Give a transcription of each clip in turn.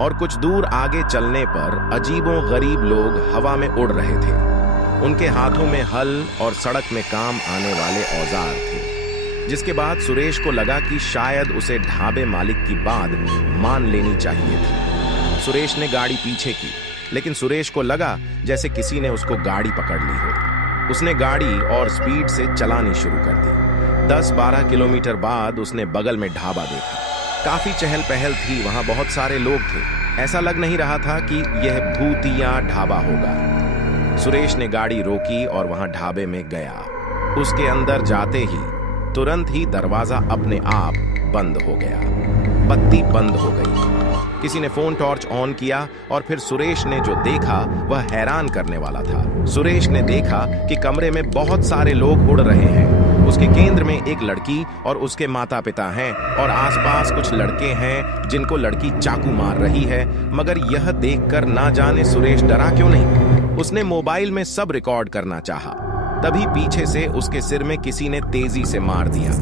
और कुछ दूर आगे चलने पर अजीबोगरीब लोग हवा में उड़ रहे थे। उनके हाथों में हल और सड़क में काम आने वाले औजार थे, जिसके बाद सुरेश को लगा कि शायद उसे ढाबे मालिक की बात मान लेनी चाहिए थी। सुरेश ने गाड़ी पीछे की, लेकिन सुरेश को लगा जैसे किसी ने उसको गाड़ी पकड़ ली हो। उसने गाड़ी और स्पीड से चलानी शुरू कर दी। 10-12 किलोमीटर बाद उसने बगल में ढाबा देखा। काफी चहल पहल थी, वहां बहुत सारे लोग थे। ऐसा लग नहीं रहा था कि यह भूतिया ढाबा होगा। सुरेश ने गाड़ी रोकी और वहां ढाबे में गया। उसके अंदर जाते ही तुरंत ही दरवाजा अपने आप बंद हो गया। बत्ती बंद हो गई। किसी ने फोन टॉर्च ऑन किया और फिर सुरेश ने जो देखा वह हैरान करने वाला था। सुरेश ने देखा कि कमरे में बहुत सारे लोग उड़ रहे हैं। उसके केंद्र में एक लड़की और उसके माता पिता हैं और आसपास कुछ लड़के हैं जिनको लड़की चाकू मार रही है। मगर यह देखकर ना जाने सुरेश डरा क्यों नहीं। उसने मोबाइल में सब रिकॉर्ड करना चाहा। तभी पीछे से उसके सिर में किसी ने तेजी से मार दिया।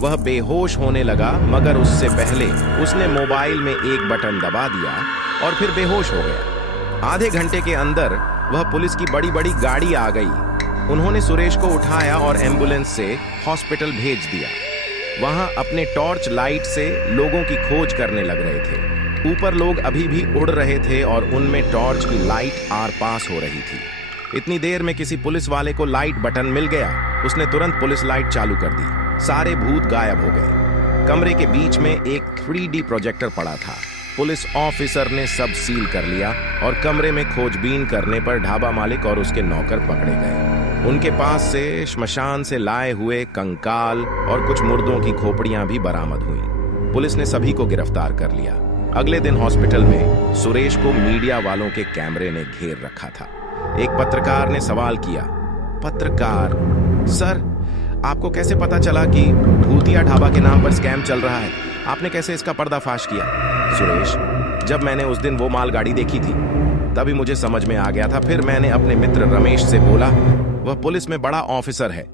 वह बेहोश होने लगा, मगर उससे पहले उसने मोबाइल में एक बटन दबा दिया और फिर बेहोश हो गया। आधे घंटे के अंदर वह पुलिस की बड़ी बड़ी गाड़ी आ गई। उन्होंने सुरेश को उठाया और एम्बुलेंस से हॉस्पिटल भेज दिया। वहां अपने टॉर्च लाइट से लोगों की खोज करने लग रहे थे। ऊपर लोग अभी भी उड़ रहे थे और उनमें टॉर्च की लाइट आर पास हो रही थी। इतनी देर में किसी पुलिस वाले को लाइट बटन मिल गया। उसने तुरंत पुलिस लाइट चालू कर दी। सारे भूत गायब हो गए। कमरे के बीच में एक 3D प्रोजेक्टर पड़ा था। पुलिस ऑफिसर ने सब सील कर लिया और कमरे में खोजबीन करने पर ढाबा मालिक और उसके नौकर पकड़े गए। उनके पास से श्मशान से लाए हुए कंकाल और कुछ मुर्दों की खोपड़ियां भी बरामद हुई। पुलिस ने सभी को गिरफ्तार कर लिया। अगले दिन हॉस्पिटल में सुरेश को मीडिया वालों के कैमरे ने घेर रखा था। एक पत्रकार ने सवाल किया, पत्रकार सर, आपको कैसे पता चला कि भूतिया ढाबा के नाम पर स्कैम चल रहा है? आपने कैसे इसका पर्दाफाश किया? सुरेश, जब मैंने उस दिन वो मालगाड़ी देखी थी तभी मुझे समझ में आ गया था। फिर मैंने अपने मित्र रमेश से बोला, वह पुलिस में बड़ा ऑफिसर है।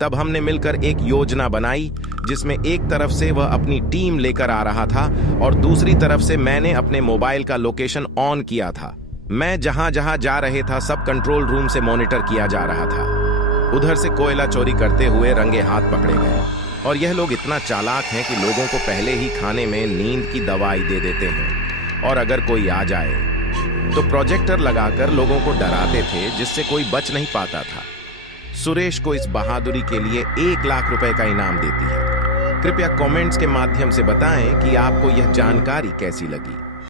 तब हमने मिलकर एक योजना बनाई जिसमें एक तरफ से वह अपनी टीम लेकर आ रहा था और दूसरी तरफ से मैंने अपने मोबाइल का लोकेशन ऑन किया था। मैं जहां जहां जा रहे था सब कंट्रोल रूम से मॉनिटर किया जा रहा था। उधर से कोयला चोरी करते हुए रंगे हाथ पकड़े गए। और यह लोग इतना चालाक हैं कि लोगों को पहले ही खाने में नींद की दवाई दे देते हैं और अगर कोई आ जाए तो प्रोजेक्टर लगाकर लोगों को डराते थे, जिससे कोई बच नहीं पाता था। सुरेश को इस बहादुरी के लिए 1 लाख रुपए का इनाम देती है। कृपया कमेंट्स के माध्यम से बताएं कि आपको यह जानकारी कैसी लगी।